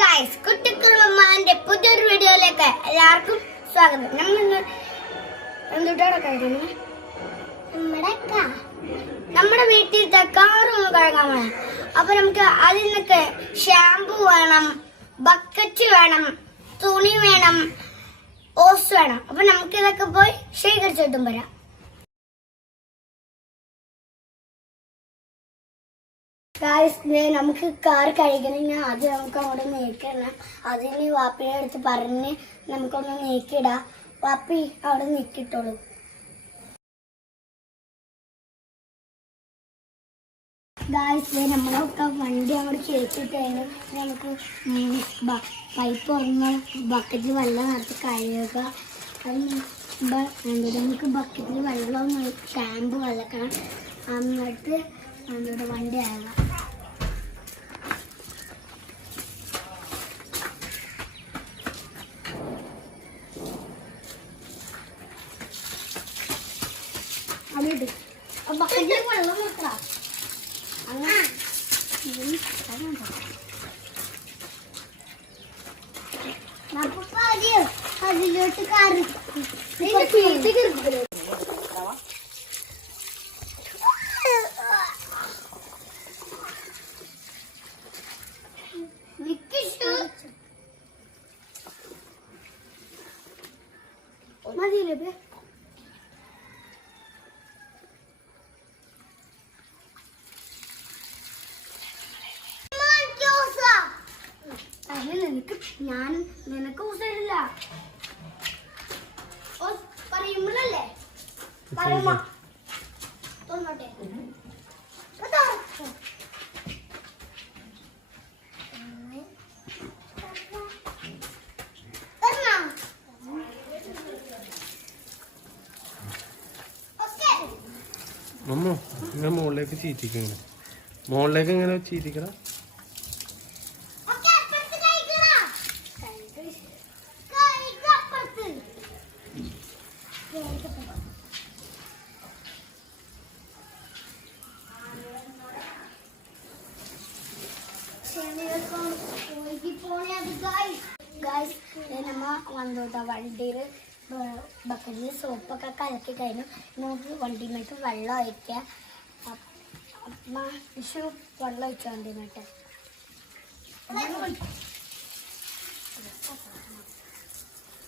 Guys, കുട്ടിക്കുറുമ്മാന്റെ പുതിയൊരു വീഡിയോയിലേക്ക് എല്ലാവർക്കും സ്വാഗതം. നമ്മൾ എന്തുട്ടാണ് കഴിക്കുന്നത്? നമ്മുടെ വീട്ടിലത്തെ കാറും കഴുകാൻ വേണം. അപ്പൊ നമുക്ക് അതിൽ നിന്നൊക്കെ ഷാമ്പു വേണം, ബക്കറ്റ് വേണം, തുണി വേണം, ഓസ് വേണം. അപ്പൊ നമുക്ക് ഇതൊക്കെ പോയി ശേഖരിച്ചിട്ടും വരാം. നമുക്ക് കാർ കഴുകണമെങ്കിൽ ആദ്യം നമുക്ക് അങ്ങോട്ട് നീക്കണം. അതിന് വാപ്പിയുടെ അടുത്ത് പറഞ്ഞ് നമുക്കൊന്ന് നീക്കിടാം. വാപ്പി അവിടെ നീക്കിട്ടോളൂ. നമ്മളൊക്കെ വണ്ടി അങ്ങോട്ട് ചേച്ചിട്ടായിരുന്നു. നമുക്ക് പൈപ്പ് ഒന്ന് ബക്കറ്റിൽ വെള്ളം നിറച്ച് കഴുകുക. നമുക്ക് ബക്കറ്റിൽ വെള്ളം ഷാമ്പു വെള്ളക്കണം. എന്നിട്ട് നമ്മുടെ വണ്ടി ആകാം. അതിട്ട് ബക്കറ്റിൽ വെള്ളം വെക്കാം. അങ്ങനെ അതിലോട്ട് കറി മതിയില്ലേ? നിനക്ക് ഊസയില്ല പറയുമ്പോഴല്ലേ പറയുമ്പോ തോന്നോട്ടെ. ഇങ്ങനെ മുകളിലേക്ക് ചീറ്റിക്കണം. മുകളിലേക്ക് ഇങ്ങനെ ചീറ്റിക്കണം. വണ്ടിയിൽ ബക്കറ്റിൽ സോപ്പൊക്കെ കലക്കി കഴിഞ്ഞു. നമുക്ക് വണ്ടിമേട്ട് വെള്ളം ഒഴിക്കുക. വെള്ളം ഒഴിച്ച വണ്ടിമേട്ട്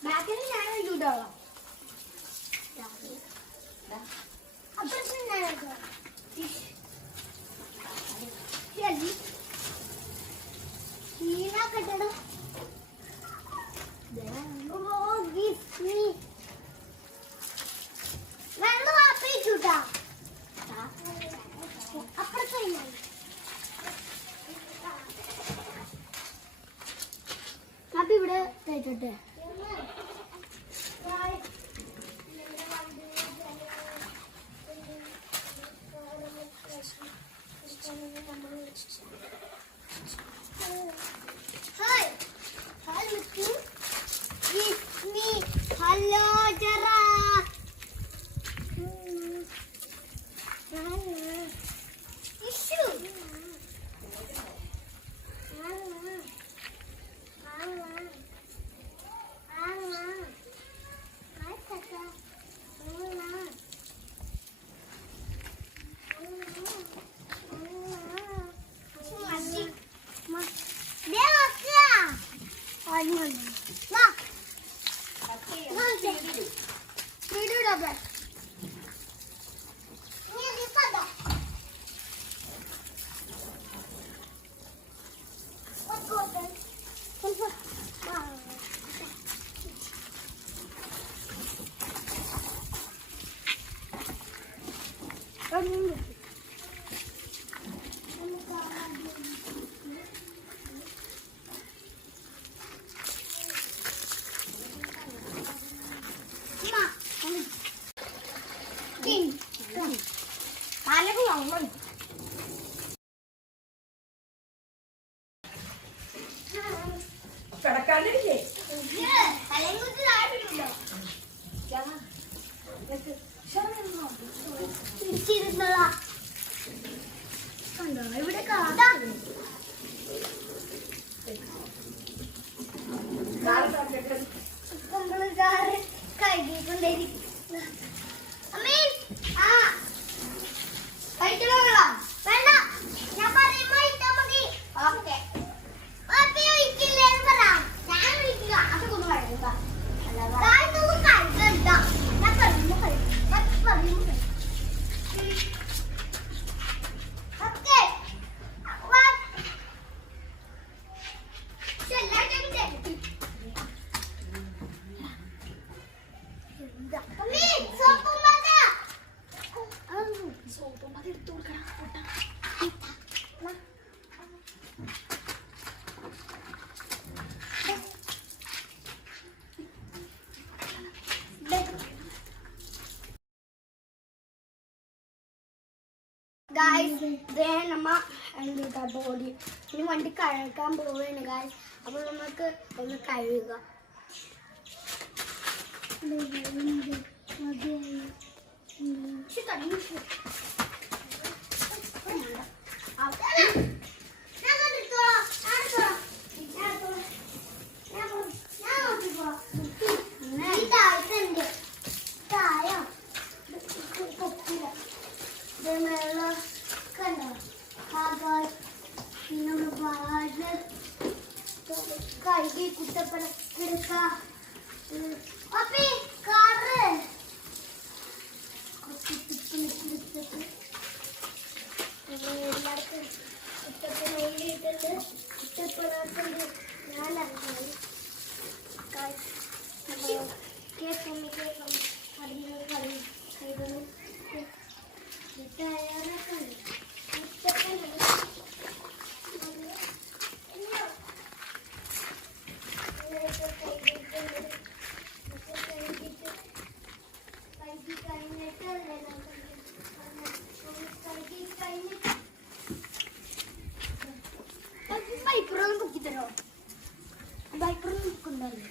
ബാക്കിൽ ഞാൻ ചൂടോളാം. കെട്ടണം. വെള്ളം വാപ്പിച്ചൂട്ടാ. അപ്പുറത്തെ അപ്പൊ ഇവിടെ തേച്ചോട്ടെ. ഹലോ ജറാ. ഇവിടെ ഗായ്സ് നമ്മ എന്താ ബോഡി ഇനി വണ്ടി കഴുകാൻ പോവുകയാണ് ഗായ്സ്. അപ്പോൾ നമുക്ക് ഒന്ന് കഴുകുക. കഴുകി കുട്ടപ്പന എടുക്ക കാറ് എല്ലാവർക്കും കുട്ടപ്പന എഴുതിയിട്ടുണ്ട്. കുട്ടപ്പനാക്കുന്നത് ഞാനറിഞ്ഞു കേൾക്കും അതിന് കൈകളും തയ്യാറാക്കാണ്. ബൈപ്പുറം പൊക്കിത്തരോ? ബൈപ്പുറം നിൽക്കുന്നല്ലേ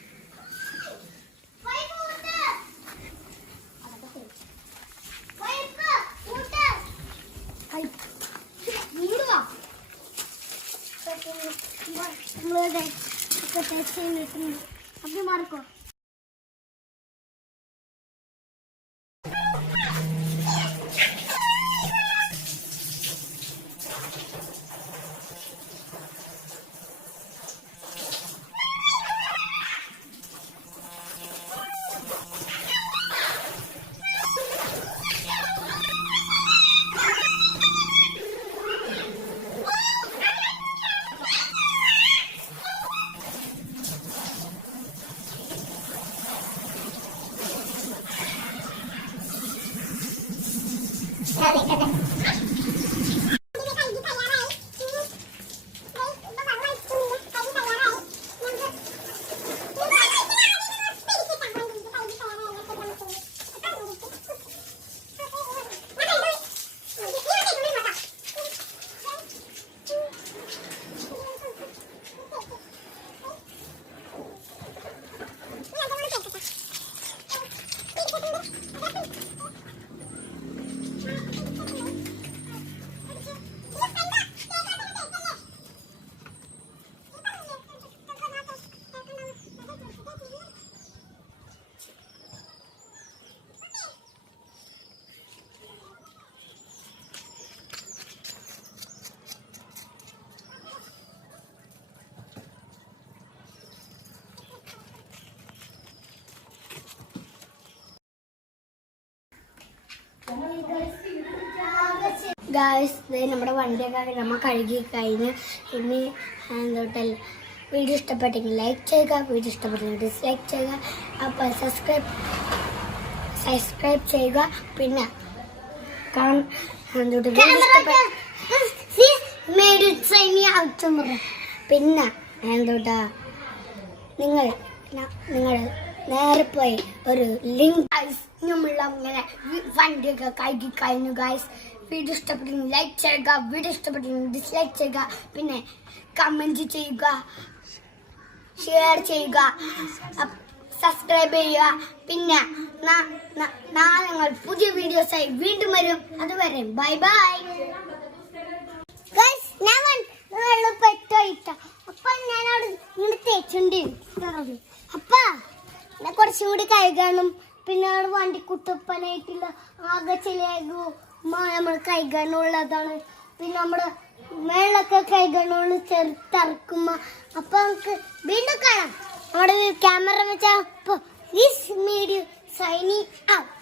അപ്പൊ മാറിക്കോ. ഗായ്സ് നമ്മുടെ വണ്ടിയൊക്കെ നമ്മൾ കഴുകി കഴിഞ്ഞ് ഇനി എന്തോട്ടല്ല. വീഡിയോ ഇഷ്ടപ്പെട്ടെങ്കിൽ ലൈക്ക് ചെയ്യുക, വീഡിയോ ഇഷ്ടപ്പെട്ടെങ്കിൽ ഡിസ്ലൈക്ക് ചെയ്യുക. അപ്പോൾ സബ്സ്ക്രൈബ് ചെയ്യുക. പിന്നെ പിന്നെ എന്തോട്ടാ നിങ്ങൾ നേരെ പോയി ഒരു ലിങ്ക് നമ്മളുള്ള അങ്ങനെ വണ്ടിയൊക്കെ കഴുകി കഴിഞ്ഞു ഗായ്സ്. വീഡിയോ ഇഷ്ടപ്പെട്ടെങ്കിൽ ലൈക്ക് ചെയ്യുക, വീഡിയോ ഇഷ്ടപ്പെട്ടെങ്കിൽ ഡിസ്ലൈക്ക് ചെയ്യുക. പിന്നെ കമൻറ്റ് ചെയ്യുക, ഷെയർ ചെയ്യുക, സബ്സ്ക്രൈബ് ചെയ്യുക. പിന്നെ നാളെ ഞങ്ങൾ പുതിയ വീഡിയോസായി വീണ്ടും വരും. അതുവരെ ബൈ ബൈ. ഞാൻ വെള്ളം പെട്ടോയിട്ട അപ്പൊ ഞാനവിടെ ഇങ്ങനെ തേച്ചുണ്ട്. അപ്പൊ എന്നെ കുറച്ചുകൂടി കഴുകാനും പിന്നെ അവിടെ വണ്ടി കുട്ടപ്പനായിട്ടില്ല ആകെ ചെളിയാകൂ നമ്മൾ കൈകാണുള്ളതാണ്. പിന്നെ നമ്മള് മേളൊക്കെ കൈകാണുള്ള ചെറുത്തറക്കുമ്പോ അപ്പൊ നമുക്ക് വീണ്ടും കാണാം. നമ്മുടെ ക്യാമറ വെച്ചാൽ സൈനിങ് ഔട്ട്.